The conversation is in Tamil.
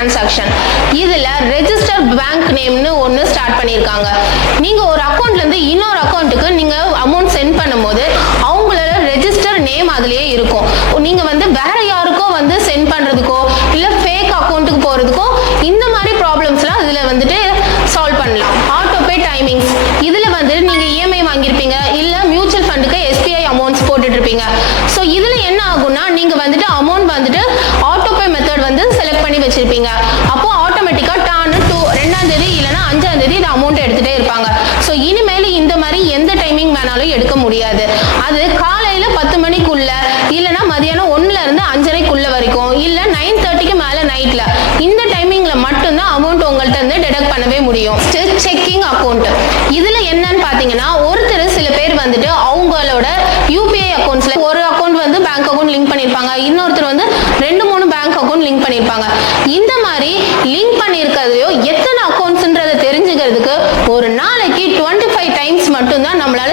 டிரான்சாக்ஷன். இதுல ரெஜிஸ்டர் பேங்க் நேம்னு ஒன்னு ஸ்டார்ட் பண்ணிருக்காங்க. நீங்க ஒரு அக்கவுண்ட்ல இருந்து இன்னொரு அக்கவுண்ட்டுக்கு நீங்க அமௌண்ட் சென்ட் பண்ணும்போது அவங்களோட ரெஜிஸ்டர் நேம் அதுலயே இருக்கும். நீங்க வந்து வேற யாருக்கோ வந்து சென்ட் பண்றதுக்கோ இல்ல ஃபேக் அக்கவுண்ட்டுக்கு போறதுக்கோ இந்த மாதிரி ப்ராப்ளம்ஸ்லாம் இதுல வந்துட்டு சால்வ் பண்ணலாம். ஆட்டோ பே டைமிங்ஸ், இதுல வந்து நீங்க இஎம்ஐ வாங்கியிருப்பீங்க இல்ல மியூச்சுவல் ஃபண்டுக்கு எஸ்பிஐ அமௌண்ட்ஸ் போட்டுட்டு இருப்பீங்க. ஸோ இதுல என்ன ஆகும்னா நீங்க வந்துட்டு அமௌண்ட் வந்துட்டு ஆட்டோ பே மெத்தட் வந்து செலக்ட் பண்ணி வச்சிருப்பீங்க. அப்போ ஆட்டோமேட்டிக்கா டான்னு 2ஆம் தேதி இல்லைன்னா 5ஆம் தேதி இந்த அமௌண்ட் எடுத்துட்டே இருப்பாங்க. ஸோ இனிமேல் இந்த மாதிரி எந்த டைமிங் வேணாலும் எடுக்க முடியாது. அது காலையில 10 மணிக்குள்ள இல்லைன்னா மதியானம் 1ல இருந்து 5:30க்குள்ள வரைக்கும் இல்ல 9:30க்கு மேல நைட்ல இந்த டைமிங்ல மட்டும்தான் அமௌண்ட் உங்கள்ட்ட இருந்து டிடக்ட் பண்ணவே முடியும். செக்கிங் அக்கௌண்ட், இதுல என்னன்னு பாத்தீங்கன்னா ஒருத்தர் சில பேர் வந்துட்டு அவங்களோட யூபிஐ அக்கௌண்ட்ஸ்ல ஒரு அக்கௌண்ட் வந்து பேங்க் அக்கௌண்ட் லிங்க் பண்ணிருப்பாங்க, இன்னொருத்தர் வந்து 2-3 பேங்க் அக்கௌண்ட் லிங்க் பண்ணிருப்பாங்க. இந்த மாதிரி லிங்க் பண்ணிருக்கிறதையோ எத்தனை அக்கௌண்ட்ஸ்ன்றதை தெரிஞ்சுக்கிறதுக்கு ஒரு நாளைக்கு 25 டைம்ஸ் மட்டும்தான் நம்மளால